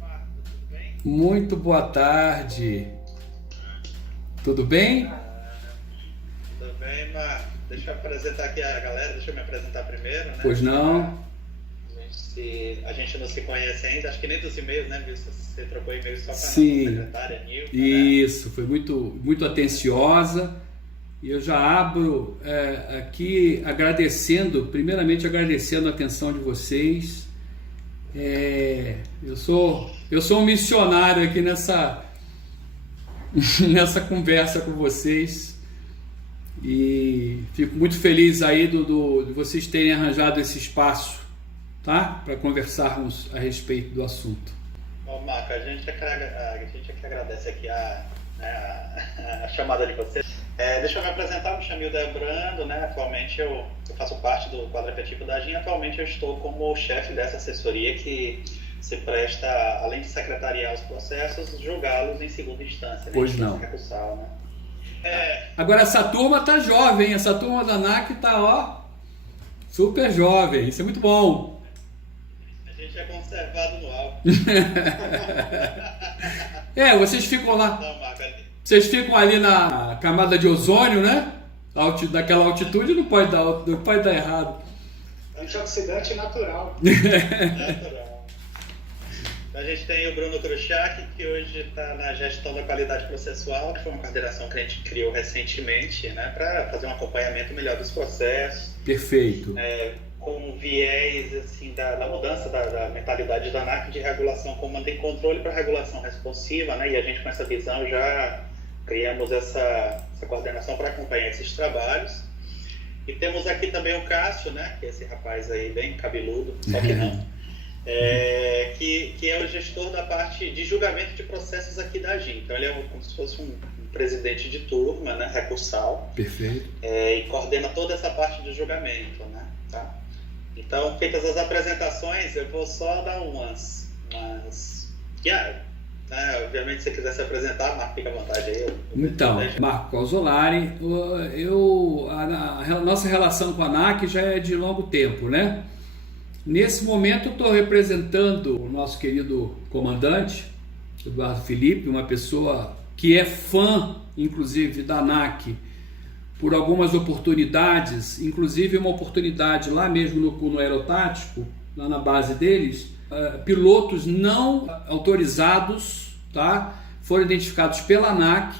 Marco, tudo bem? Muito boa tarde. Tudo bem? Tudo bem, Marco? Deixa eu apresentar aqui a galera, deixa eu me apresentar primeiro, né? Pois não? A gente não se conhece ainda, acho que nem dos e-mails, né? Viu? Você trocou e-mails só com a nossa Sim, secretária, Nilva, né? isso, foi muito atenciosa. E eu já abro aqui primeiramente agradecendo a atenção de vocês. Eu sou um missionário aqui nessa conversa com vocês. E fico muito feliz aí de vocês terem arranjado esse espaço, tá? Para conversarmos a respeito do assunto. Bom, Marco, a gente é que agradece aqui a chamada de vocês. Deixa eu me apresentar, me chamo Hilder Brando, né? Atualmente eu faço parte do quadro efetivo da AGIN. Atualmente eu estou como chefe dessa assessoria que se presta, além de secretariar os processos, julgá-los em segunda instância, né? Pois não. Recursal, né? Agora essa turma tá jovem, essa turma da ANAC tá, ó, super jovem, isso é muito bom. A gente é conservado no álcool. Vocês ficam lá, Não, Marco, vocês ficam ali na camada de ozônio, né? Daquela altitude não pode dar errado. Antioxidante natural. natural. A gente tem o Bruno Kruchak, que hoje está na gestão da qualidade processual, que foi uma coordenação que a gente criou recentemente, né, para fazer um acompanhamento melhor dos processos. Perfeito. Com viés assim, da mudança da mentalidade da ANAC de regulação comando e controle para regulação responsiva, né, e a gente com essa visão já criamos essa coordenação para acompanhar esses trabalhos. E temos aqui também o Cássio, né, que é esse rapaz aí bem cabeludo, só que não. Que é o gestor da parte de julgamento de processos aqui da AGIN. Então ele é como se fosse um presidente de turma, né, recursal. Perfeito. E coordena toda essa parte de julgamento, né, tá? Então, feitas as apresentações, eu vou só dar umas obviamente, se você quiser se apresentar, Marco, fica à vontade aí. Então, Marco Calzolari, a nossa relação com a ANAC já é de longo tempo, né? Nesse momento eu estou representando o nosso querido comandante, Eduardo Felipe, uma pessoa que é fã, inclusive, da ANAC, por algumas oportunidades, inclusive uma oportunidade lá mesmo no aerotático, lá na base deles, pilotos não autorizados, tá, foram identificados pela ANAC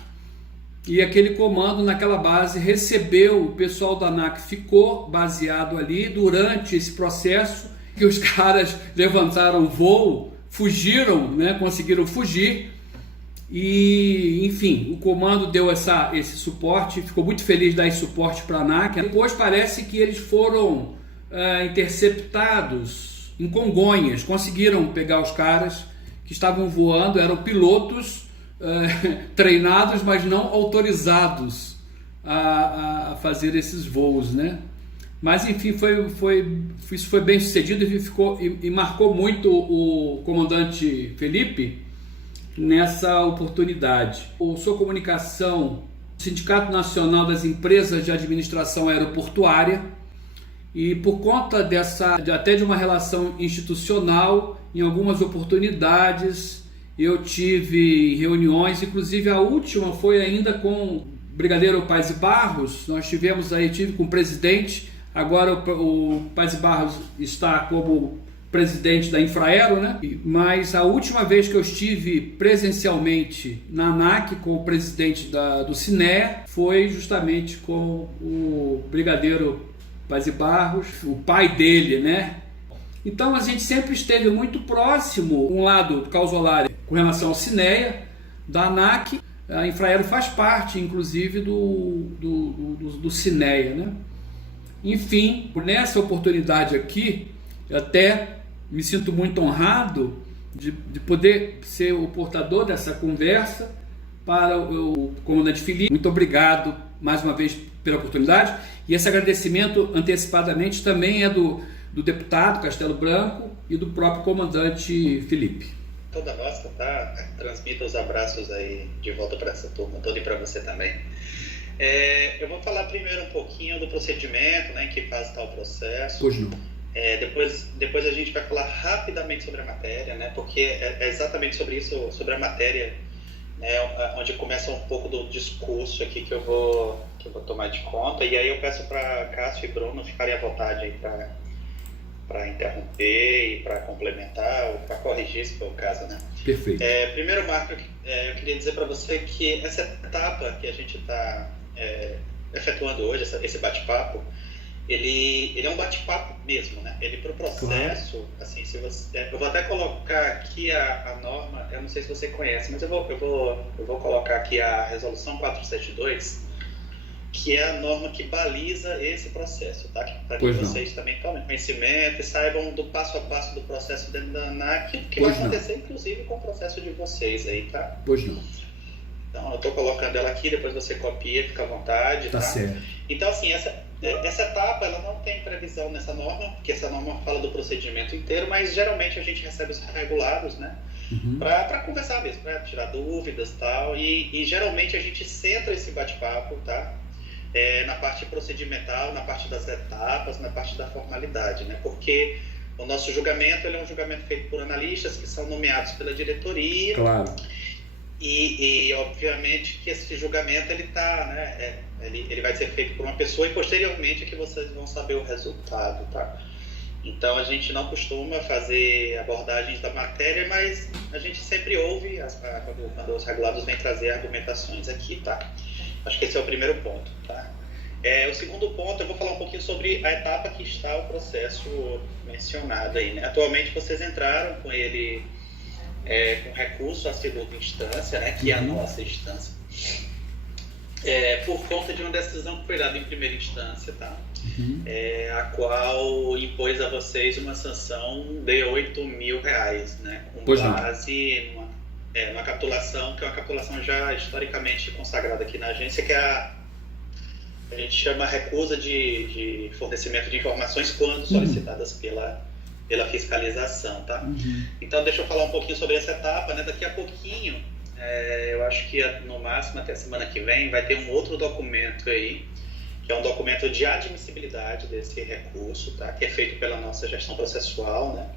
e aquele comando naquela base recebeu, o pessoal da ANAC ficou baseado ali durante esse processo, que os caras levantaram voo, fugiram, né, conseguiram fugir e, enfim, o comando deu esse suporte, ficou muito feliz de dar esse suporte para a ANAC. Depois parece que eles foram interceptados em Congonhas, conseguiram pegar os caras que estavam voando, eram pilotos treinados, mas não autorizados a fazer esses voos, né? Mas enfim, isso foi bem sucedido e marcou muito o comandante Felipe nessa oportunidade. O Sou Comunicação, Sindicato Nacional das Empresas de Administração Aeroportuária, e por conta até de uma relação institucional, em algumas oportunidades eu tive reuniões, inclusive a última foi ainda com o Brigadeiro Paz e Barros. Nós tive com o presidente. Agora o Paz e Barros está como presidente da Infraero, né? Mas a última vez que eu estive presencialmente na ANAC com o presidente do CINEA foi justamente com o Brigadeiro Paz e Barros, o pai dele, né? Então a gente sempre esteve muito próximo, um lado do Calzolari com relação ao CINEA, da ANAC, a Infraero faz parte, inclusive, do CINEA, né? Enfim, nessa oportunidade aqui, eu até me sinto muito honrado de poder ser o portador dessa conversa para o comandante Felipe. Muito obrigado mais uma vez pela oportunidade, e esse agradecimento antecipadamente também é do deputado Castelo Branco e do próprio comandante Felipe. Toda nossa, tá? Transmita os abraços aí de volta para essa turma toda e para você também. Eu vou falar primeiro um pouquinho do procedimento, né, em que faz tal processo. Pois não. Depois a gente vai falar rapidamente sobre a matéria, né? Porque é exatamente sobre isso, sobre a matéria, né? Onde começa um pouco do discurso aqui que eu vou tomar de conta. E aí eu peço para Cássio e Bruno ficarem à vontade aí para interromper e para complementar ou para corrigir, se for o caso, né? Perfeito. Primeiro, Marco, eu queria dizer para você que essa etapa que a gente está efetuando hoje, esse bate-papo, ele é um bate-papo mesmo, né? Ele para o processo, claro. Assim, se você, eu vou até colocar aqui a norma, eu não sei se você conhece, mas eu vou colocar aqui a resolução 472, que é a norma que baliza esse processo, tá? Para que vocês também tomem conhecimento e saibam do passo a passo do processo dentro da ANAC, que vai acontecer inclusive com o processo de vocês aí, tá? Pois não. Então, eu estou colocando ela aqui, depois você copia, fica à vontade, tá? Certo. Então, assim, essa etapa, ela não tem previsão nessa norma, porque essa norma fala do procedimento inteiro, mas geralmente a gente recebe os regulados, né? Para conversar mesmo, para tirar dúvidas e tal, e geralmente a gente centra esse bate-papo, tá? Na parte procedimental, na parte das etapas, na parte da formalidade, né? Porque o nosso julgamento, ele é um julgamento feito por analistas que são nomeados pela diretoria. Claro. E obviamente que esse julgamento ele tá, né? Ele vai ser feito por uma pessoa e posteriormente é que vocês vão saber o resultado, tá? Então a gente não costuma fazer abordagens da matéria, mas a gente sempre ouve quando os regulados vêm trazer argumentações aqui, tá? Acho que esse é o primeiro ponto, tá? O segundo ponto, eu vou falar um pouquinho sobre a etapa que está o processo mencionado aí, né? Atualmente vocês entraram com ele com recurso à segunda instância, né? Que é a nossa instância, por conta de uma decisão que foi dada em primeira instância, tá? A qual impôs a vocês uma sanção de R$8.000, né? Com base numa capitulação, que é uma capitulação já historicamente consagrada aqui na agência, que é a gente chama recusa de fornecimento de informações quando solicitadas pela fiscalização, tá? Então, deixa eu falar um pouquinho sobre essa etapa, né? Daqui a pouquinho, eu acho que no máximo até a semana que vem, vai ter um outro documento aí, que é um documento de admissibilidade desse recurso, tá? Que é feito pela nossa gestão processual, né?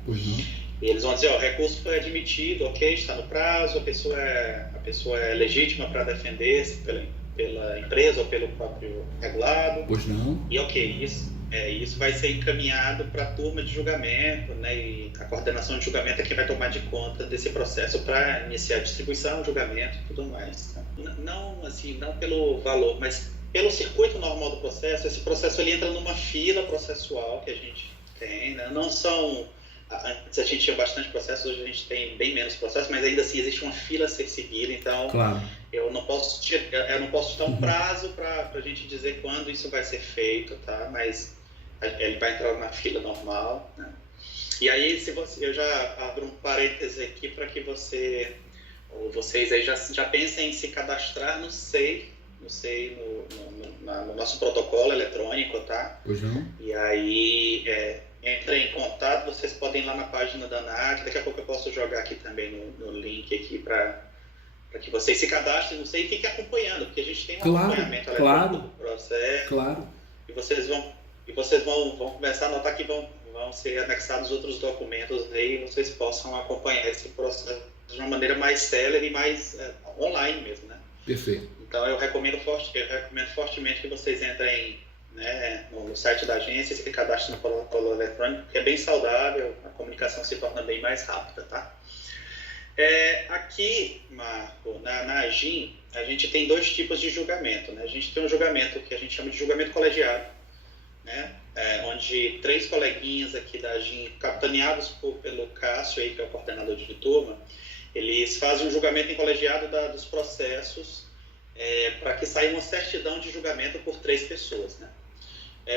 E eles vão dizer, o recurso foi admitido, ok, está no prazo, a pessoa é legítima para defender-se pela empresa ou pelo próprio regulado. Pois não. E ok, isso vai ser encaminhado para a turma de julgamento, né? E a coordenação de julgamento é quem vai tomar de conta desse processo para iniciar a distribuição, julgamento e tudo mais. Tá? Não pelo valor, mas pelo circuito normal do processo. Esse processo ele entra numa fila processual que a gente tem, né? Não são... Antes a gente tinha bastante processos, hoje a gente tem bem menos processos, mas ainda assim existe uma fila a ser seguida, então claro. eu não posso te dar um prazo para a gente dizer quando isso vai ser feito, tá? Mas ele vai entrar na fila normal, né? E aí, eu já abro um parêntese aqui para que vocês aí já pensem em se cadastrar no SEI, no nosso protocolo eletrônico, tá? Pois não. E aí... entrem em contato, vocês podem ir lá na página da ANAC, daqui a pouco eu posso jogar aqui também no link aqui para que vocês se cadastrem, não sei, e fiquem acompanhando, porque a gente tem um acompanhamento eletrônico do processo. Claro. E vocês vão começar a notar que vão ser anexados outros documentos aí, e vocês possam acompanhar esse processo de uma maneira mais célere e mais online mesmo, né? Perfeito. Então eu recomendo fortemente que vocês entrem, né, no site da agência, se cadastre no protocolo eletrônico, que é bem saudável, a comunicação se torna bem mais rápida, tá? Aqui, Marco, na AGIM, a gente tem dois tipos de julgamento, né? A gente tem um julgamento que a gente chama de julgamento colegiado, né? Onde 3 coleguinhas aqui da AGIM, capitaneados pelo Cássio, aí, que é o coordenador de turma, eles fazem um julgamento em colegiado dos processos para que saia uma certidão de julgamento por 3 pessoas, né?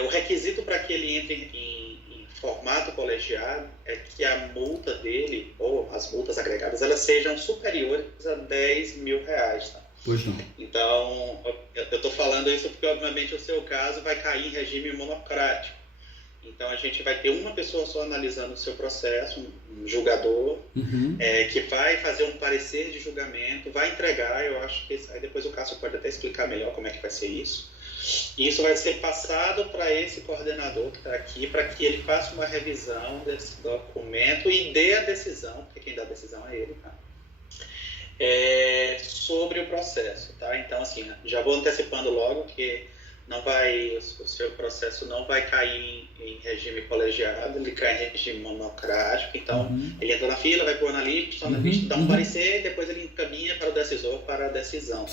O requisito para que ele entre em formato colegiado é que a multa dele, ou as multas agregadas, elas sejam superiores a R$10.000, tá? Pois não. Então, eu estou falando isso porque, obviamente, o seu caso vai cair em regime monocrático. Então, a gente vai ter uma pessoa só analisando o seu processo, um julgador, que vai fazer um parecer de julgamento, vai entregar, eu acho que... Aí depois o Cássio pode até explicar melhor como é que vai ser isso. E isso vai ser passado para esse coordenador que está aqui, para que ele faça uma revisão desse documento e dê a decisão, porque quem dá a decisão é ele, tá? Sobre o processo, tá? Então, assim, já vou antecipando logo que o seu processo não vai cair em regime colegiado, ele cai em regime monocrático. Então, ele entra na fila, vai para o analista, o analista dá um parecer, depois ele encaminha para o decisor para a decisão. Tá?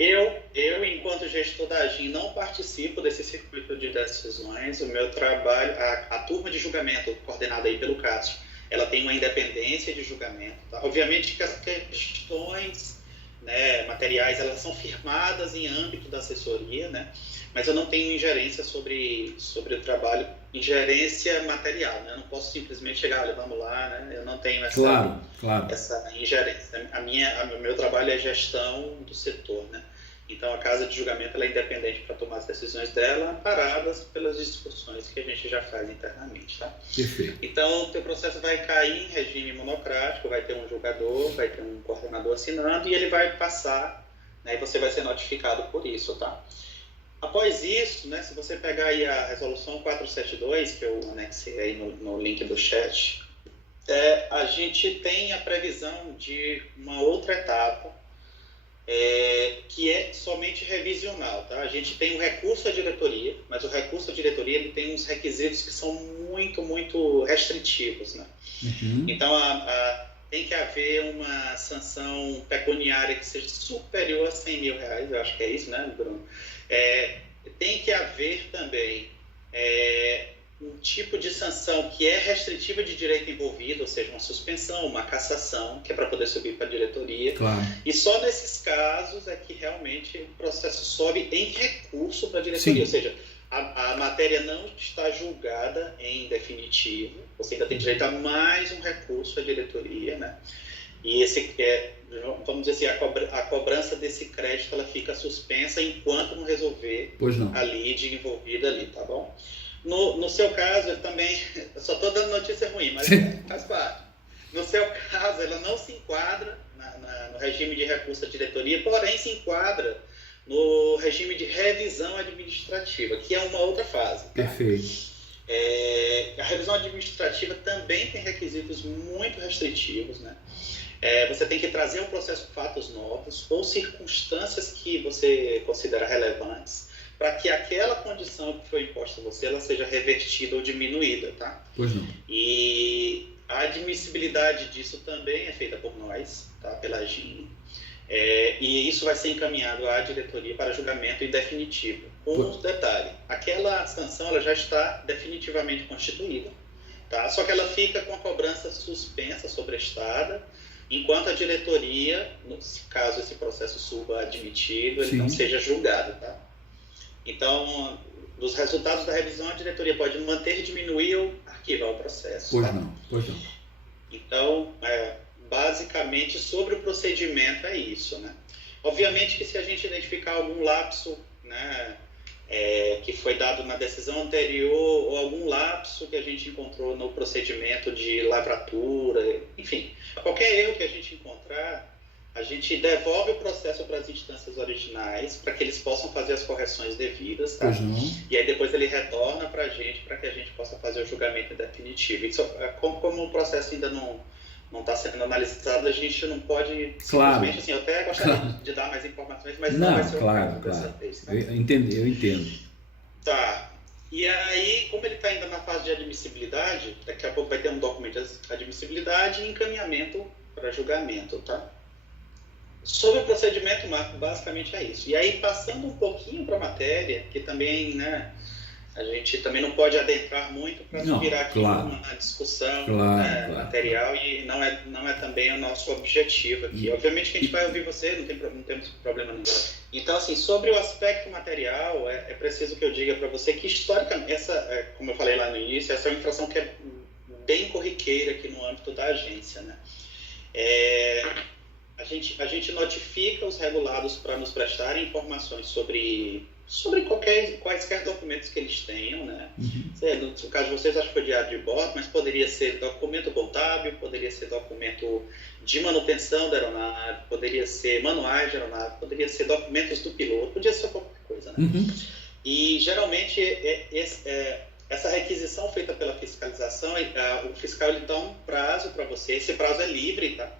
Eu, enquanto gestor da AGIM, não participo desse circuito de decisões. O meu trabalho, a turma de julgamento, coordenada aí pelo Cássio, ela tem uma independência de julgamento. Tá? Obviamente que as questões, né, materiais, elas são firmadas em âmbito da assessoria, né? Mas eu não tenho ingerência sobre o trabalho, ingerência material, né? Eu não posso simplesmente chegar, olha, vamos lá, né? Eu não tenho essa ingerência. O meu trabalho é gestão do setor, né? Então, a casa de julgamento ela é independente para tomar as decisões dela, amparadas pelas discussões que a gente já faz internamente, tá? Perfeito. Então, o teu processo vai cair em regime monocrático, vai ter um julgador, vai ter um coordenador assinando e ele vai passar, né, e você vai ser notificado por isso, tá? Após isso, né, se você pegar aí a resolução 472, que eu anexei aí no link do chat, a gente tem a previsão de uma outra etapa, que é somente revisional, tá? A gente tem um recurso à diretoria, mas o recurso à diretoria ele tem uns requisitos que são muito, muito restritivos, né? Então, tem que haver uma sanção pecuniária que seja superior a R$100 mil, eu acho que é isso, né, Bruno? Tem que haver também um tipo de sanção que é restritiva de direito envolvido, ou seja, uma suspensão, uma cassação, que é para poder subir para a diretoria. Claro. E só nesses casos é que realmente o processo sobe em recurso para a diretoria. Sim. Ou seja, a matéria não está julgada em definitivo, você ainda tem direito a mais um recurso à diretoria, né? E vamos dizer assim, a cobrança desse crédito ela fica suspensa enquanto não resolver a lide envolvida ali, tá bom? No seu caso, eu só estou dando notícia ruim, mas faz parte. No seu caso, ela não se enquadra no regime de recurso à diretoria, porém se enquadra no regime de revisão administrativa, que é uma outra fase. Tá? Perfeito. A revisão administrativa também tem requisitos muito restritivos, né? Você tem que trazer ao processo fatos novos ou circunstâncias que você considera relevantes, para que aquela condição que foi imposta a você ela seja revertida ou diminuída, tá? Pois não. E a admissibilidade disso também é feita por nós, tá? Pela AGIM. E isso vai ser encaminhado à diretoria para julgamento em definitivo. Com um detalhe, aquela sanção ela já está definitivamente constituída, tá? Só que ela fica com a cobrança suspensa, sobrestada, enquanto a diretoria, caso esse processo suba admitido, ele não seja julgado, tá? Então, dos resultados da revisão, a diretoria pode manter, diminuir ou arquivar o processo. Pois tá? não. Então, basicamente, sobre o procedimento é isso, né? Obviamente que se a gente identificar algum lapso, né, que foi dado na decisão anterior, ou algum lapso que a gente encontrou no procedimento de lavratura, enfim, qualquer erro que a gente encontrar, a gente devolve o processo para as instâncias originais, para que eles possam fazer as correções devidas, tá? E aí depois ele retorna para a gente, para que a gente possa fazer o julgamento definitivo. Isso, como o processo ainda não está sendo analisado, a gente não pode simplesmente, assim, eu até gostaria de dar mais informações, mas não vai ser o caso dessa vez. Tá? Eu entendo. Tá. E aí, como ele está ainda na fase de admissibilidade, daqui a pouco vai ter um documento de admissibilidade e encaminhamento para julgamento, tá? Sobre o procedimento, Marco, basicamente é isso. E aí, passando um pouquinho para a matéria, que também, né, a gente também não pode adentrar muito para não virar aqui uma discussão material, e não é também o nosso objetivo aqui. Obviamente que a gente vai ouvir você, não temos problema nenhum. Então, assim, sobre o aspecto material, é preciso que eu diga para você que, historicamente, como eu falei lá no início, essa é uma infração que é bem corriqueira aqui no âmbito da agência, né? a gente notifica os regulados para nos prestarem informações sobre quaisquer documentos que eles tenham, né? No caso de vocês, acho que foi diário de bordo, mas poderia ser documento contábil, poderia ser documento de manutenção da aeronave, poderia ser manuais de aeronave, poderia ser documentos do piloto, podia ser qualquer coisa, né? E geralmente essa requisição feita pela fiscalização, o fiscal ele dá um prazo para você, esse prazo é livre, tá?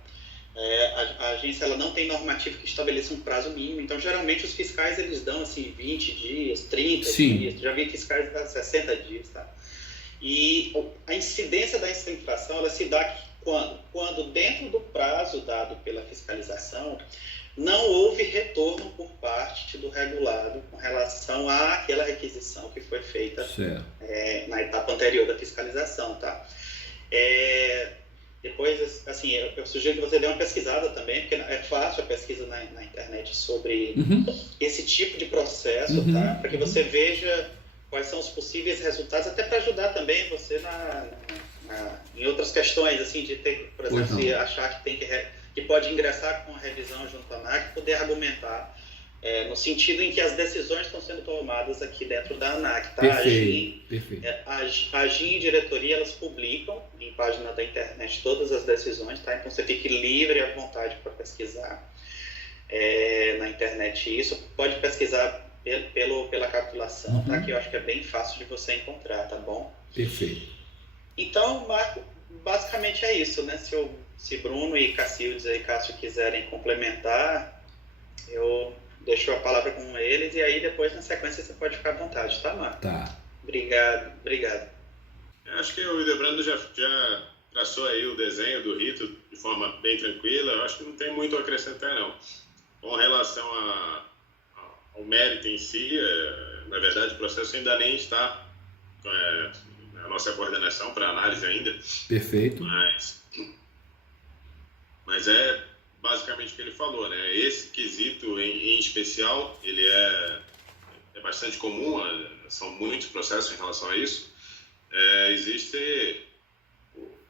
A agência ela não tem normativo que estabeleça um prazo mínimo, então geralmente os fiscais eles dão assim 20 dias, 30 dias, já vi fiscais dar 60 dias, tá? E a incidência dessa infração ela se dá quando dentro do prazo dado pela fiscalização não houve retorno por parte do regulado com relação àquela requisição que foi feita na etapa anterior da fiscalização, tá? Depois, assim, eu sugiro que você dê uma pesquisada também, porque é fácil a pesquisa na internet sobre esse tipo de processo, tá? Para que você veja quais são os possíveis resultados, até para ajudar também você em outras questões, assim, de ter, por exemplo, se achar que pode ingressar com a revisão junto à ANAC e poder argumentar no sentido em que as decisões estão sendo tomadas aqui dentro da ANAC, tá? Perfeito. A AGIM e diretoria, elas publicam em página da internet todas as decisões, tá? Então você fique livre à vontade para pesquisar na internet isso. Pode pesquisar pela capitulação, tá? Que eu acho que é bem fácil de você encontrar, tá bom? Perfeito. Então, Marco, basicamente é isso, né? Se Bruno e Cacildes e Cássio quiserem complementar, eu deixo a palavra com eles e aí depois na sequência você pode ficar à vontade, tá, Marco? Tá. Obrigado. Acho que o Hildebrando já traçou aí o desenho do rito de forma bem tranquila. Eu acho que não tem muito a acrescentar, não. Com relação ao mérito em si, na verdade o processo ainda nem está na nossa coordenação para análise ainda. Perfeito. Mas é basicamente o que ele falou, né? Esse quesito em especial, ele é bastante comum, são muitos processos em relação a isso. Existe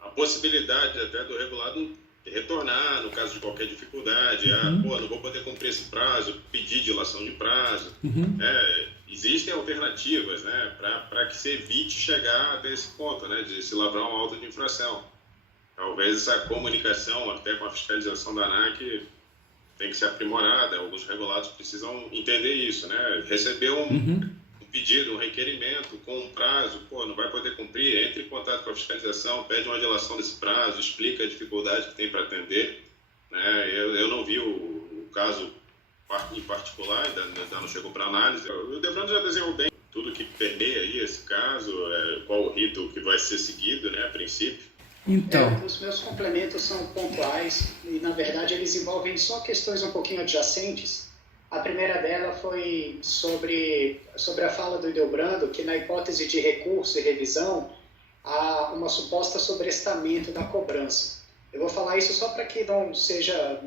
a possibilidade até do regulado retornar no caso de qualquer dificuldade, não vou poder cumprir esse prazo, pedir dilação de prazo. Existem alternativas, né, para que se evite chegar até esse ponto, né, de se lavrar um auto de infração. Talvez essa comunicação até com a fiscalização da ANAC tem que ser aprimorada. Alguns regulados precisam entender isso, né? Receber um pedido, um requerimento com um prazo, não vai poder cumprir, entre em contato com a fiscalização, pede uma dilação desse prazo, explica a dificuldade que tem para atender, né? Eu não vi o caso em particular, ainda não chegou para análise. O Hildebrando já desenhou bem tudo que permeia aí esse caso, qual o rito que vai ser seguido, né, a princípio. Então, os meus complementos são pontuais e, na verdade, eles envolvem só questões um pouquinho adjacentes. A primeira dela foi sobre a fala do Hildebrando, que na hipótese de recurso e revisão, há uma suposta sobrestamento da cobrança. Eu vou falar isso só para que não seja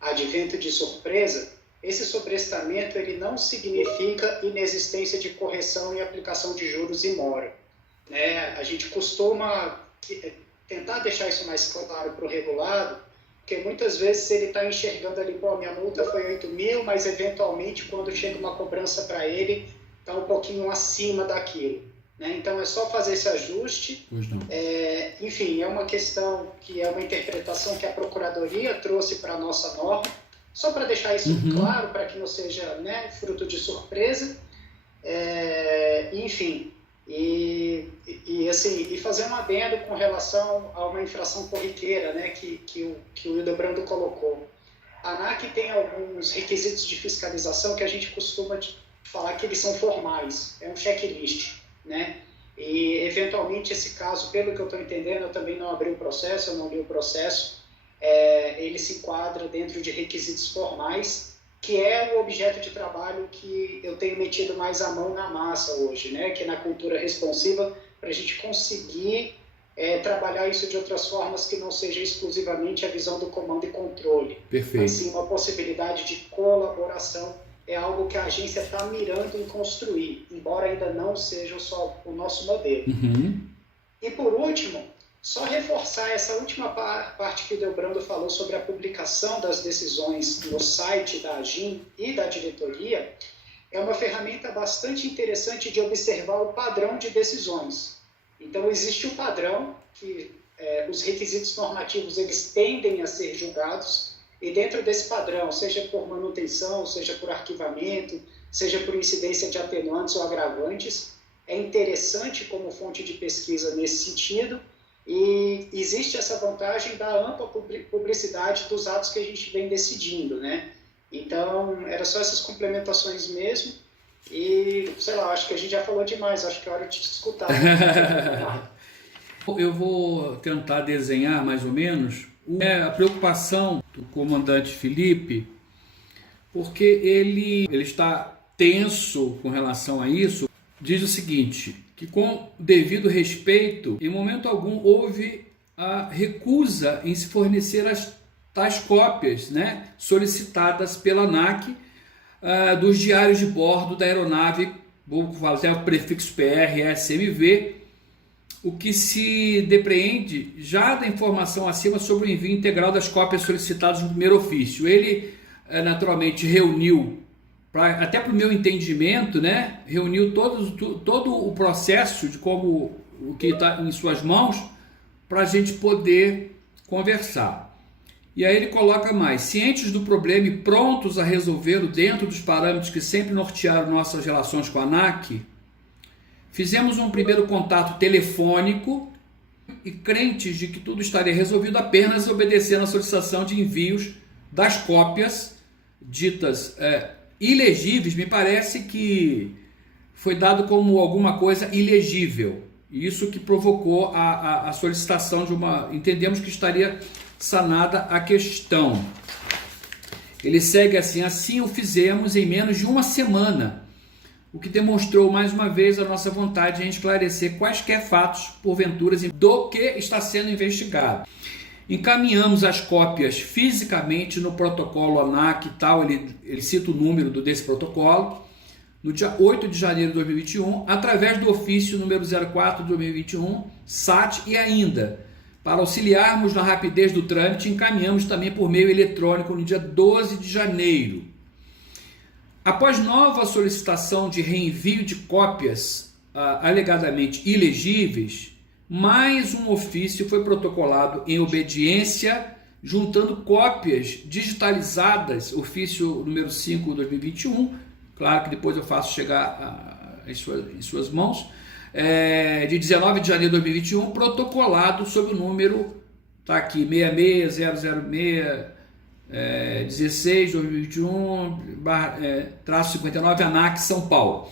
advento de surpresa. Esse sobrestamento ele não significa inexistência de correção e aplicação de juros e mora. A gente costuma tentar deixar isso mais claro para o regulado, porque muitas vezes ele está enxergando ali, minha multa foi 8 mil, mas eventualmente quando chega uma cobrança para ele, está um pouquinho acima daquilo. Então é só fazer esse ajuste. Enfim, é uma questão que é uma interpretação que a Procuradoria trouxe para a nossa norma, só para deixar isso claro, para que não seja fruto de surpresa. Enfim. E fazer um adendo com relação a uma infração corriqueira, que o Hildebrando colocou. A ANAC tem alguns requisitos de fiscalização que a gente costuma falar que eles são formais, é um checklist, E, eventualmente, esse caso, pelo que eu estou entendendo, eu também não abri o processo, eu não li o processo, ele se enquadra dentro de requisitos formais, que é o objeto de trabalho que eu tenho metido mais a mão na massa hoje, que é na cultura responsiva, para a gente conseguir trabalhar isso de outras formas que não seja exclusivamente a visão do comando e controle. Perfeito. Mas sim uma possibilidade de colaboração, é algo que a agência está mirando em construir, embora ainda não seja só o nosso modelo. E por último, Só reforçar essa última parte que o Delbrando falou sobre a publicação das decisões no site da AGIM e da diretoria, é uma ferramenta bastante interessante de observar o padrão de decisões. Então, existe o padrão, que os requisitos normativos eles tendem a ser julgados, e dentro desse padrão, seja por manutenção, seja por arquivamento, seja por incidência de atenuantes ou agravantes, é interessante como fonte de pesquisa nesse sentido, e existe essa vantagem da ampla publicidade dos atos que a gente vem decidindo, né? Então, era só essas complementações mesmo, e, sei lá, acho que a gente já falou demais, acho que é hora de te escutar. Eu vou tentar desenhar mais ou menos a preocupação do comandante Felipe, porque ele está tenso com relação a isso. Diz o seguinte, que com devido respeito, em momento algum houve a recusa em se fornecer as tais cópias, né, solicitadas pela ANAC dos diários de bordo da aeronave, vou fazer o prefixo PR, SMV, o que se depreende já da informação acima sobre o envio integral das cópias solicitadas no primeiro ofício. Ele naturalmente reuniu, até para o meu entendimento, né, reuniu todo o processo de como o que está em suas mãos para a gente poder conversar. E aí ele coloca mais, cientes do problema e prontos a resolvê-lo dentro dos parâmetros que sempre nortearam nossas relações com a ANAC, fizemos um primeiro contato telefônico e crentes de que tudo estaria resolvido apenas obedecendo à solicitação de envios das cópias ditas ilegíveis. Me parece que foi dado como alguma coisa ilegível. Isso que provocou a solicitação de uma... Entendemos que estaria sanada a questão. Ele segue assim o fizemos em menos de uma semana, o que demonstrou mais uma vez a nossa vontade em esclarecer quaisquer fatos, porventura, do que está sendo investigado. Encaminhamos as cópias fisicamente no protocolo ANAC e tal, ele cita o número desse protocolo, no dia 8 de janeiro de 2021, através do ofício número 04 de 2021, SAT, e ainda, para auxiliarmos na rapidez do trâmite, encaminhamos também por meio eletrônico no dia 12 de janeiro. Após nova solicitação de reenvio de cópias alegadamente ilegíveis, mais um ofício foi protocolado em obediência, juntando cópias digitalizadas, ofício número 5 de 2021, claro que depois eu faço chegar em suas mãos, de 19 de janeiro de 2021, protocolado sob o número, está aqui, 66006, 16 de 2021, traço 59, ANAC, São Paulo.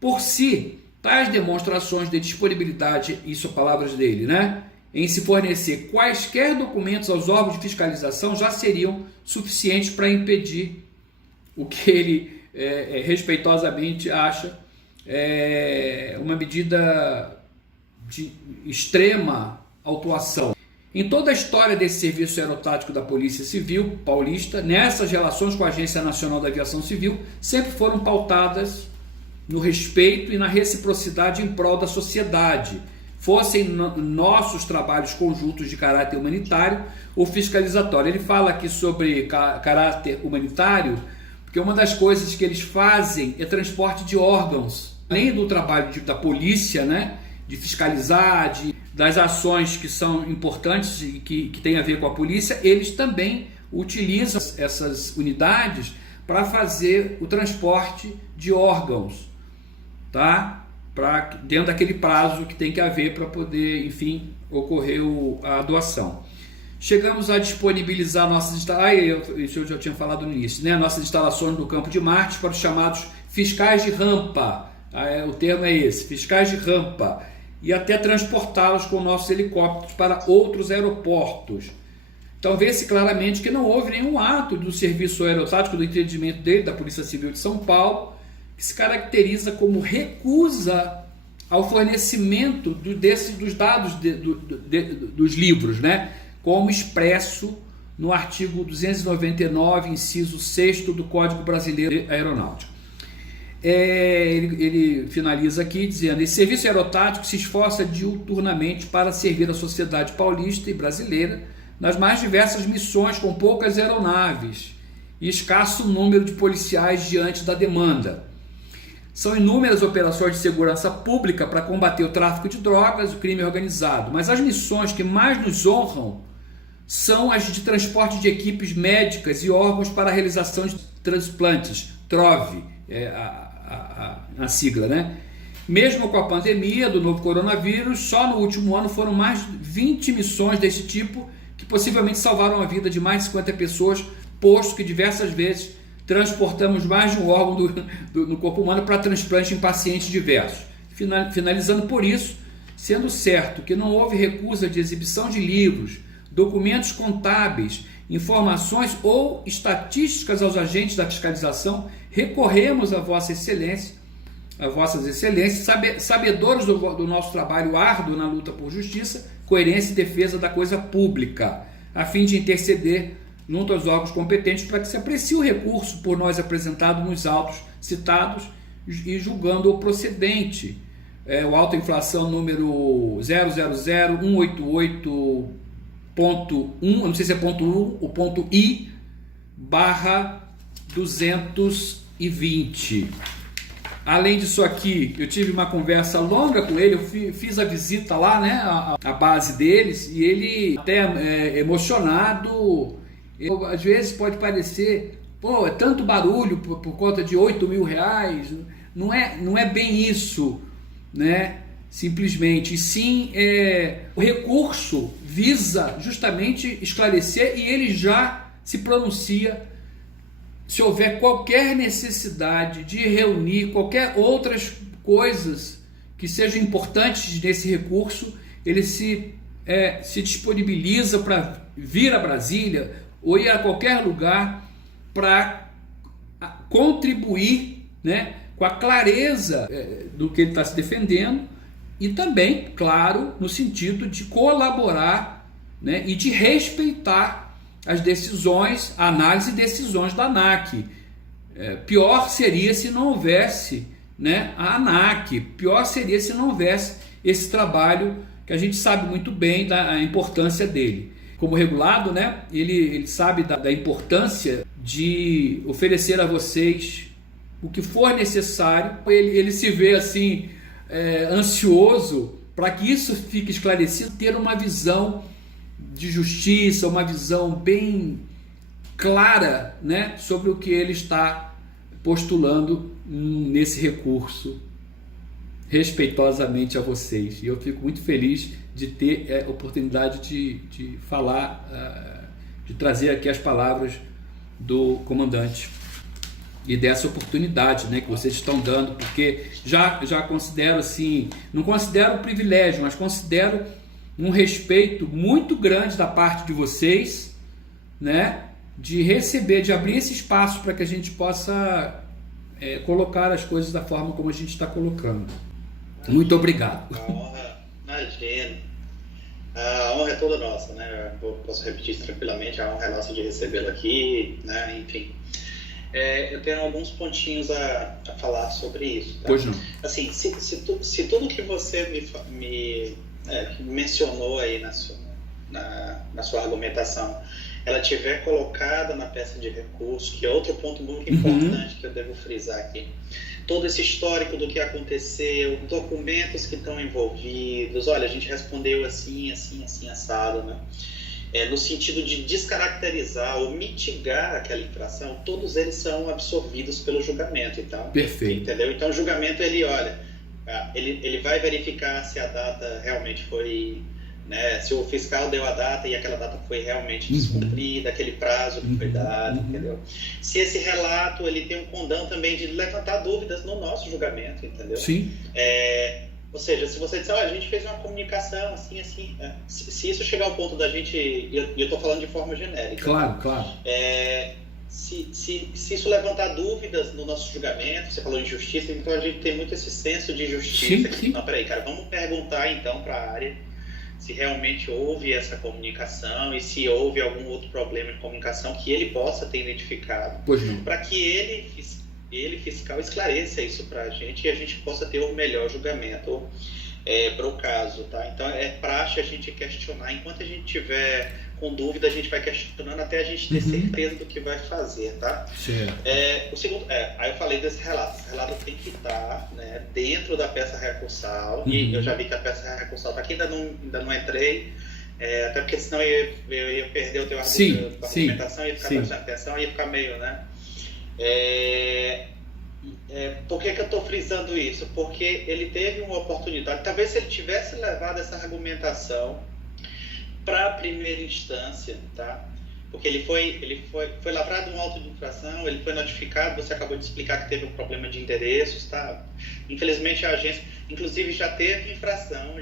Por si, tais demonstrações de disponibilidade, isso é palavras dele, né, em se fornecer quaisquer documentos aos órgãos de fiscalização já seriam suficientes para impedir o que ele respeitosamente acha uma medida de extrema autuação. Em toda a história desse serviço aerotático da Polícia Civil Paulista, nessas relações com a Agência Nacional da Aviação Civil, sempre foram pautadas no respeito e na reciprocidade em prol da sociedade, fossem nossos trabalhos conjuntos de caráter humanitário ou fiscalizatório. Ele fala aqui sobre caráter humanitário, porque uma das coisas que eles fazem é transporte de órgãos, além do trabalho da polícia, né, de fiscalizar, das ações que são importantes e que têm a ver com a polícia, eles também utilizam essas unidades para fazer o transporte de órgãos, tá? Dentro daquele prazo que tem que haver para poder, enfim, ocorrer a doação. Chegamos a disponibilizar nossas instalações, isso eu já tinha falado no início, né? Nossas instalações no Campo de Marte para os chamados fiscais de rampa, o termo é esse, fiscais de rampa, e até transportá-los com nossos helicópteros para outros aeroportos. Então vê-se claramente que não houve nenhum ato do serviço aerotático, do entendimento dele, da Polícia Civil de São Paulo, que se caracteriza como recusa ao fornecimento dos dados dos livros, né? Como expresso no artigo 299, inciso 6º do Código Brasileiro de Aeronáutica. Ele finaliza aqui dizendo: esse serviço aerotático se esforça diuturnamente para servir a sociedade paulista e brasileira nas mais diversas missões, com poucas aeronaves e escasso número de policiais diante da demanda. São inúmeras operações de segurança pública para combater o tráfico de drogas, o crime organizado, mas as missões que mais nos honram são as de transporte de equipes médicas e órgãos para a realização de transplantes, TROV, a sigla, né? Mesmo com a pandemia do novo coronavírus, só no último ano foram mais de 20 missões desse tipo que possivelmente salvaram a vida de mais de 50 pessoas, posto que diversas vezes transportamos mais de um órgão no corpo humano para transplante em pacientes diversos. Finalizando por isso, sendo certo que não houve recusa de exibição de livros, documentos contábeis, informações ou estatísticas aos agentes da fiscalização, recorremos a Vossas Excelências, sabedores do nosso trabalho árduo na luta por justiça, coerência e defesa da coisa pública, a fim de interceder junto aos órgãos competentes para que se aprecie o recurso por nós apresentado nos autos citados e julgando-o procedente. O auto inflação número 000-188.1, não sei se é ponto 1 ou ponto I, /220. Além disso aqui, eu tive uma conversa longa com ele, eu fiz a visita lá, né, a base deles, e ele até emocionado. Às vezes pode parecer, é tanto barulho por conta de R$8.000, não é bem isso, né? Simplesmente, e sim, o recurso visa justamente esclarecer, e ele já se pronuncia se houver qualquer necessidade de reunir qualquer outras coisas que sejam importantes nesse recurso, ele se disponibiliza para vir a Brasília ou ir a qualquer lugar para contribuir, né, com a clareza do que ele está se defendendo, e também, claro, no sentido de colaborar, né, e de respeitar as decisões, a análise e decisões da ANAC. Pior seria se não houvesse, né, a ANAC, pior seria se não houvesse esse trabalho que a gente sabe muito bem da importância dele. Como regulado, né, ele sabe da importância de oferecer a vocês o que for necessário. Ele se vê assim, ansioso para que isso fique esclarecido, ter uma visão de justiça, uma visão bem clara, né, sobre o que ele está postulando nesse recurso, respeitosamente a vocês. E eu fico muito feliz de ter a oportunidade de falar, de trazer aqui as palavras do comandante e dessa oportunidade, né, que vocês estão dando, porque já considero assim, não considero um privilégio, mas considero um respeito muito grande da parte de vocês, né, de receber, de abrir esse espaço para que a gente possa colocar as coisas da forma como a gente está colocando. Muito obrigado. A honra, imagina. A honra é toda nossa, né? Eu posso repetir isso tranquilamente, a honra é nossa de recebê-lo aqui, né? Enfim. Eu tenho alguns pontinhos a falar sobre isso. Tá? Pois não. Assim, se tudo que você me mencionou aí na sua argumentação, ela tiver colocada na peça de recurso, que é outro ponto muito importante que eu devo frisar aqui, todo esse histórico do que aconteceu, documentos que estão envolvidos, olha, a gente respondeu assim, assim, assim, assado, né? No sentido de descaracterizar ou mitigar aquela infração, todos eles são absorvidos pelo julgamento. Então, perfeito. Entendeu? Então, o julgamento, ele vai verificar se a data realmente foi, né, se o fiscal deu a data e aquela data foi realmente descumprida, aquele prazo que foi dado, entendeu? Se esse relato, ele tem um condão também de levantar dúvidas no nosso julgamento, entendeu? Sim. Ou seja, se você disser, a gente fez uma comunicação assim, assim, se isso chegar ao ponto da gente, e eu estou falando de forma genérica. Claro, claro. Se isso levantar dúvidas no nosso julgamento, você falou em justiça, então a gente tem muito esse senso de justiça. Sim. Não, peraí, cara, vamos perguntar então para a área se realmente houve essa comunicação e se houve algum outro problema de comunicação que ele possa ter identificado. Pois não. Para que ele ele, fiscal, esclareça isso para a gente e a gente possa ter o melhor julgamento para o caso, tá? Então é praxe a gente questionar, enquanto a gente tiver com dúvida, a gente vai questionando até a gente ter certeza do que vai fazer, tá? O segundo, aí eu falei desse relato. Esse relato tem que estar, né, dentro da peça recursal, e eu já vi que a peça recursal está aqui, ainda não entrei, até porque senão eu ia perder o teu argumentação, ia ficar prestando atenção, ia ficar meio, né? Por que eu estou frisando isso? Porque ele teve uma oportunidade, talvez se ele tivesse levado essa argumentação para a primeira instância, tá? Porque ele foi lavrado um auto de infração, ele foi notificado, você acabou de explicar que teve um problema de endereços, tá? Infelizmente a agência, inclusive já teve infração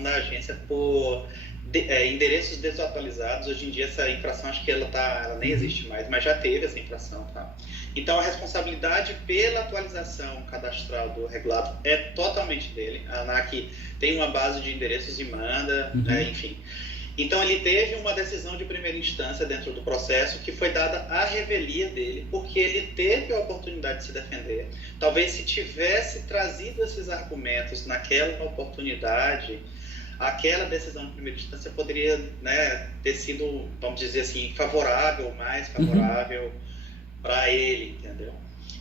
da agência por endereços desatualizados. Hoje em dia essa infração, acho que ela nem existe mais, mas já teve essa infração, tá? Então a responsabilidade pela atualização cadastral do regulado é totalmente dele. A ANAC tem uma base de endereços e manda, né, enfim. Então ele teve uma decisão de primeira instância dentro do processo que foi dada à revelia dele, porque ele teve a oportunidade de se defender. Talvez se tivesse trazido esses argumentos naquela oportunidade, aquela decisão de primeira instância poderia, né, ter sido, vamos dizer assim, mais favorável para ele, entendeu?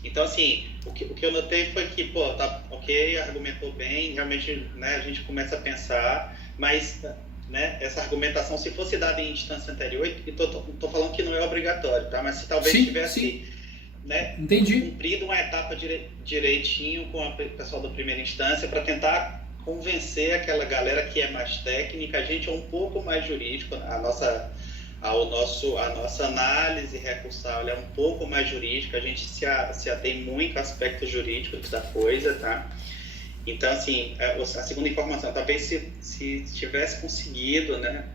Então, assim, o que eu notei foi que, tá ok, argumentou bem, realmente, né, a gente começa a pensar, mas, né, essa argumentação, se fosse dada em instância anterior, e tô falando que não é obrigatório, tá? Mas se talvez tivesse né, cumprido uma etapa direitinho com o pessoal da primeira instância para tentar convencer aquela galera que é mais técnica, a gente é um pouco mais jurídico, a nossa análise recursal é um pouco mais jurídica, a gente se atém muito ao aspecto jurídico da coisa, tá? Então, assim, a segunda informação, talvez se tivesse conseguido, né,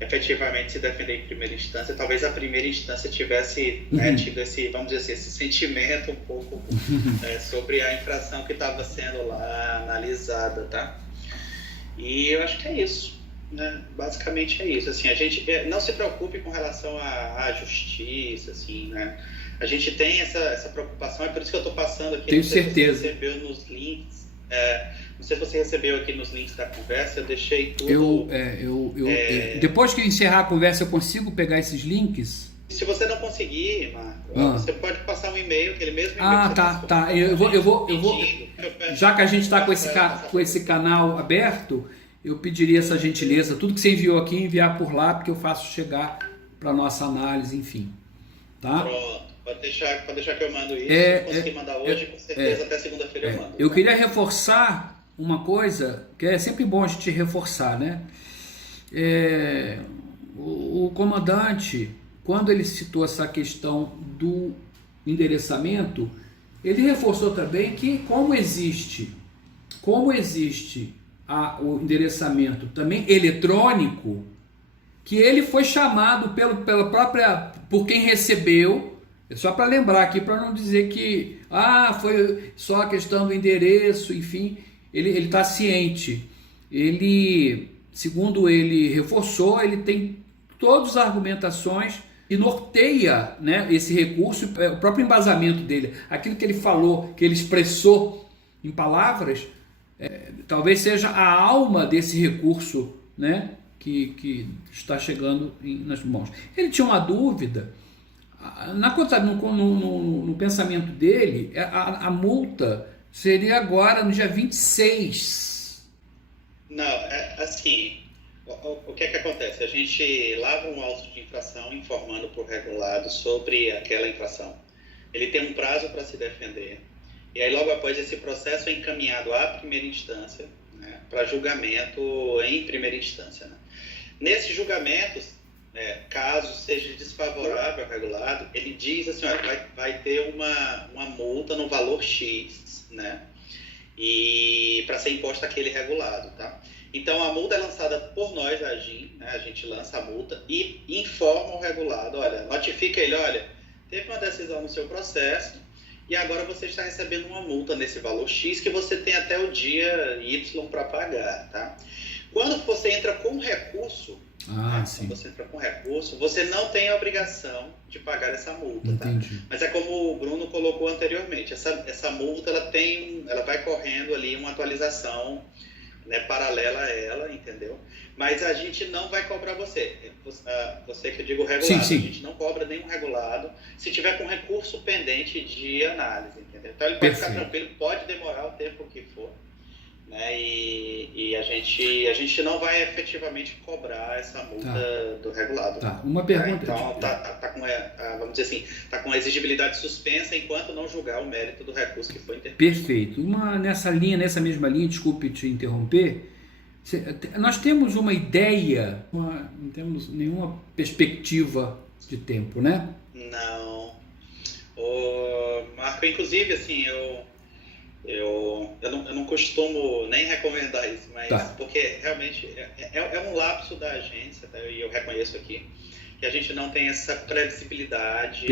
efetivamente se defender em primeira instância, talvez a primeira instância tivesse tido esse, vamos dizer assim, esse sentimento um pouco sobre a infração que estava sendo lá analisada, tá? E eu acho que é isso. Né? Basicamente é isso, assim, a gente não se preocupe com relação à justiça, assim, né? A gente tem essa preocupação, é por isso que eu estou passando aqui. Tenho certeza. Você recebeu nos links, não sei se você recebeu aqui nos links da conversa, eu deixei tudo. Depois que eu encerrar a conversa, eu consigo pegar esses links? Se você não conseguir, Marco, você pode passar um e-mail, aquele mesmo e-mail. Tá. Eu vou. Já que a gente está com esse canal aberto, eu pediria essa gentileza, tudo que você enviou aqui, enviar por lá, porque eu faço chegar para nossa análise, enfim. Tá? Pronto, pode deixar que eu mando isso. Se eu conseguir mandar hoje, com certeza até segunda-feira eu mando. Eu queria reforçar uma coisa, que é sempre bom a gente reforçar, né? O comandante, quando ele citou essa questão do endereçamento, ele reforçou também que como existe o endereçamento também eletrônico, que ele foi chamado por quem recebeu, só para lembrar aqui, para não dizer que foi só a questão do endereço, enfim, ele está ciente. Ele, segundo ele reforçou, ele tem todas as argumentações e norteia, né, esse recurso, o próprio embasamento dele, aquilo que ele falou, que ele expressou em palavras, talvez seja a alma desse recurso, né, que está chegando nas mãos. Ele tinha uma dúvida, no pensamento dele, a multa seria agora no dia 26. Não, assim, o que é que acontece? A gente lavra um auto de infração informando para o regulado sobre aquela infração. Ele tem um prazo para se defender. E aí, logo após esse processo, é encaminhado à primeira instância, né, para julgamento em primeira instância. Né? Nesse julgamento, caso seja desfavorável ao regulado, ele diz assim, vai ter uma multa no valor X, né, e para ser imposta aquele regulado. Tá? Então, a multa é lançada por nós, a AGIM, né, a gente lança a multa e informa o regulado, notifica ele, teve uma decisão no seu processo, e agora você está recebendo uma multa nesse valor X que você tem até o dia Y para pagar, tá? Quando você entra com recurso, Ah, né? sim. Quando você entra com recurso, você não tem a obrigação de pagar essa multa, tá? Entendi. Mas é como o Bruno colocou anteriormente, essa multa ela vai correndo ali uma atualização, né, paralela a ela, entendeu? Mas a gente não vai cobrar você. Você que eu digo regulado, Sim. a gente não cobra nenhum regulado se tiver com recurso pendente de análise, entendeu? Então ele pode ficar tranquilo, pode demorar o tempo que for, né? E a gente não vai efetivamente cobrar essa multa do regulado. Tá. Uma pergunta. Então tá com, vamos dizer assim, tá com a exigibilidade suspensa enquanto não julgar o mérito do recurso que foi interposto. Perfeito. Nessa mesma linha, desculpe te interromper, nós temos uma ideia, não temos nenhuma perspectiva de tempo, né? Não. Marco, inclusive, assim, eu não costumo nem recomendar isso, mas porque realmente é um lapso da agência, tá? E eu reconheço aqui que a gente não tem essa previsibilidade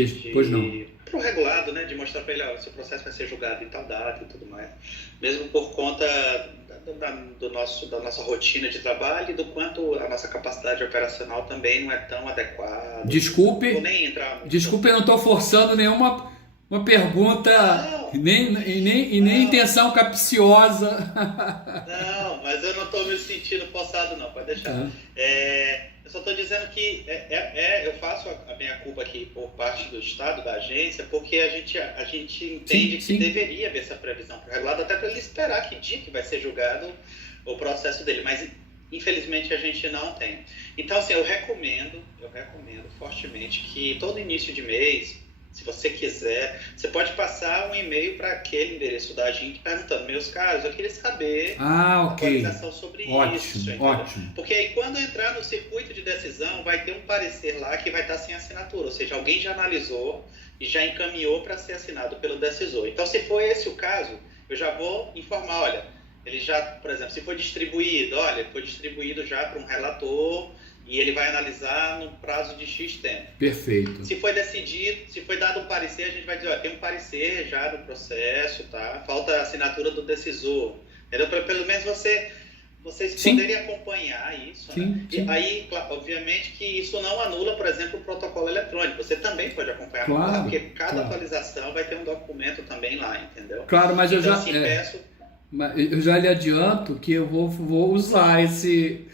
para o regulado, né, de mostrar para ele, ó, se o processo vai ser julgado em tal data e tudo mais, mesmo por conta da nossa rotina de trabalho e do quanto a nossa capacidade operacional também não é tão adequada. Desculpe, eu não estou forçando nenhuma uma pergunta, nem intenção capciosa. Não, mas eu não estou me sentindo forçado não, pode deixar. Eu só estou dizendo que eu faço a minha culpa aqui por parte do Estado, da agência, porque a gente entende que deveria haver essa previsão para o regulado, até para ele esperar que dia que vai ser julgado o processo dele, mas infelizmente a gente não tem. Então, assim, eu recomendo fortemente que todo início de mês, se você quiser, você pode passar um e-mail para aquele endereço da gente perguntando, meus caros, eu queria saber a atualização sobre isso. Ótimo. Porque aí quando entrar no circuito de decisão, vai ter um parecer lá que vai estar sem assinatura, ou seja, alguém já analisou e já encaminhou para ser assinado pelo decisor. Então, se for esse o caso, eu já vou informar, olha, ele já, por exemplo, se foi distribuído, foi distribuído já para um relator, e ele vai analisar no prazo de X tempo. Perfeito. Se foi decidido, se foi dado um parecer, a gente vai dizer, tem um parecer já do processo, tá? Falta a assinatura do decisor. Entendeu? Pelo menos vocês poderem acompanhar isso. Sim. E aí, obviamente, que isso não anula, por exemplo, o protocolo eletrônico. Você também pode acompanhar, porque cada atualização vai ter um documento também lá, entendeu? Claro, mas então, eu já lhe adianto que eu vou usar esse...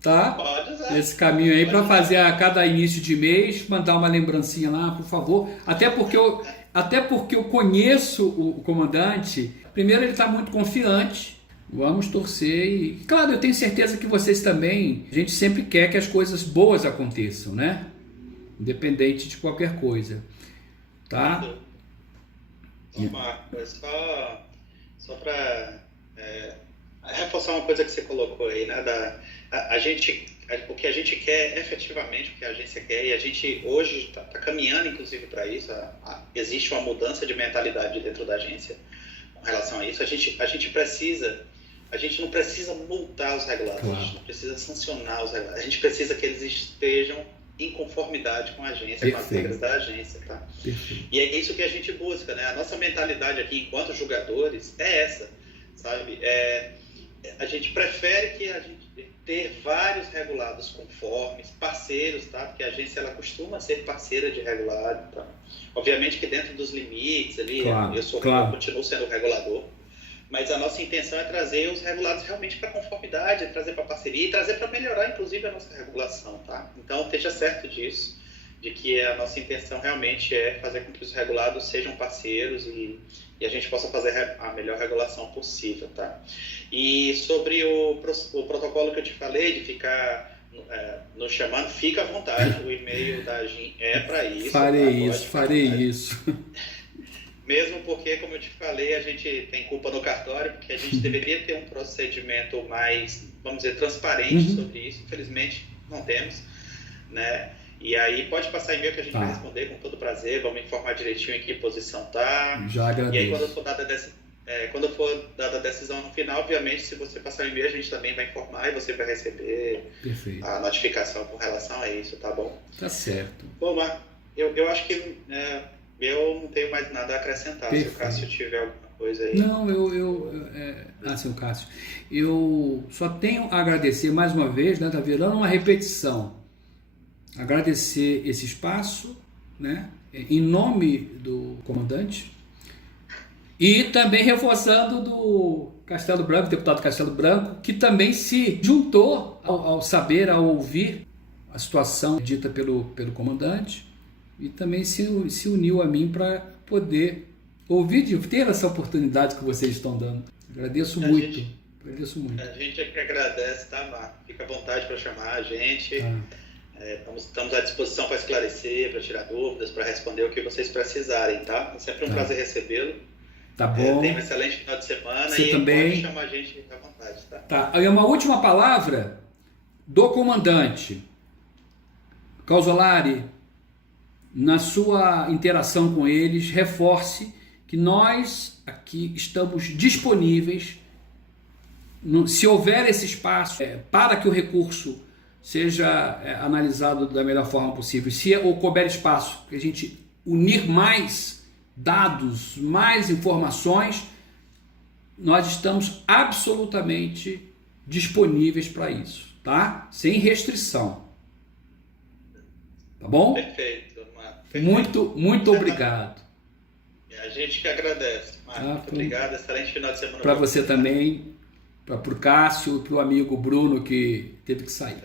Tá? Pode usar. Esse caminho aí para fazer a cada início de mês, mandar uma lembrancinha lá, por favor. Até porque eu conheço o comandante. Primeiro, ele está muito confiante. Vamos torcer e, claro, eu tenho certeza que vocês também. A gente sempre quer que as coisas boas aconteçam, né? Independente de qualquer coisa, tá? Marco, só para reforçar uma coisa que você colocou aí, né? O que a gente quer efetivamente, o que a agência quer, e a gente hoje está caminhando inclusive para isso, existe uma mudança de mentalidade dentro da agência com relação a isso. A gente não precisa multar os regulados, a gente não precisa sancionar os regulados, a gente precisa que eles estejam em conformidade com a agência, com as regras da agência, tá? E é isso que a gente busca, né? A nossa mentalidade aqui enquanto julgadores é essa, sabe? A gente prefere que a gente ter vários regulados conformes, parceiros, tá? Porque a agência ela costuma ser parceira de regulado, tá? Obviamente que dentro dos limites ali, eu continuo sendo o regulador, mas a nossa intenção é trazer os regulados realmente para conformidade, trazer para parceria e trazer para melhorar inclusive a nossa regulação, tá? Então esteja certo disso, de que a nossa intenção realmente é fazer com que os regulados sejam parceiros e a gente possa fazer a melhor regulação possível, tá? E sobre o protocolo que eu te falei, de ficar nos chamando, fica à vontade, o e-mail da AGIM é para isso. Farei isso. Mesmo porque, como eu te falei, a gente tem culpa no cartório, porque a gente deveria ter um procedimento mais, vamos dizer, transparente sobre isso. Infelizmente, não temos, né? E aí pode passar e-mail que a gente vai responder com todo prazer, vamos informar direitinho em que posição tá. Já agradeço. E aí quando for dada a decisão no final, obviamente, se você passar o e-mail, a gente também vai informar e você vai receber a notificação com relação a isso, tá bom? Tá certo. Bom, Marco, eu acho que eu não tenho mais nada a acrescentar. Se o Cássio tiver coisa aí. Não, seu Cássio, eu só tenho a agradecer mais uma vez, né? Tá virando uma repetição. Agradecer esse espaço, né? Em nome do comandante, e também reforçando do Castelo Branco, deputado Castelo Branco, que também se juntou ao saber, ao ouvir a situação dita pelo comandante, e também se uniu a mim para poder ouvir, ter essa oportunidade que vocês estão dando. Agradeço muito. A gente é que agradece, tá, Marco? Fica à vontade para chamar a gente. Estamos à disposição para esclarecer, para tirar dúvidas, para responder o que vocês precisarem, tá? É sempre um prazer recebê-lo. Tá bom. Tenha um excelente final de semana. Você e também. Pode chamar a gente à vontade, tá? Tá. E uma última palavra do comandante. Causolari, na sua interação com eles, reforce que nós aqui estamos disponíveis, se houver esse espaço, para que o recurso seja analisado da melhor forma possível, se couber espaço, que a gente unir mais dados, mais informações, nós estamos absolutamente disponíveis para isso, tá? Sem restrição. Tá bom? Perfeito, Marco. Muito obrigado. A gente que agradece, Marco. Muito obrigado. Excelente final de semana. Para você também, para o Cássio, para o amigo Bruno que teve que sair.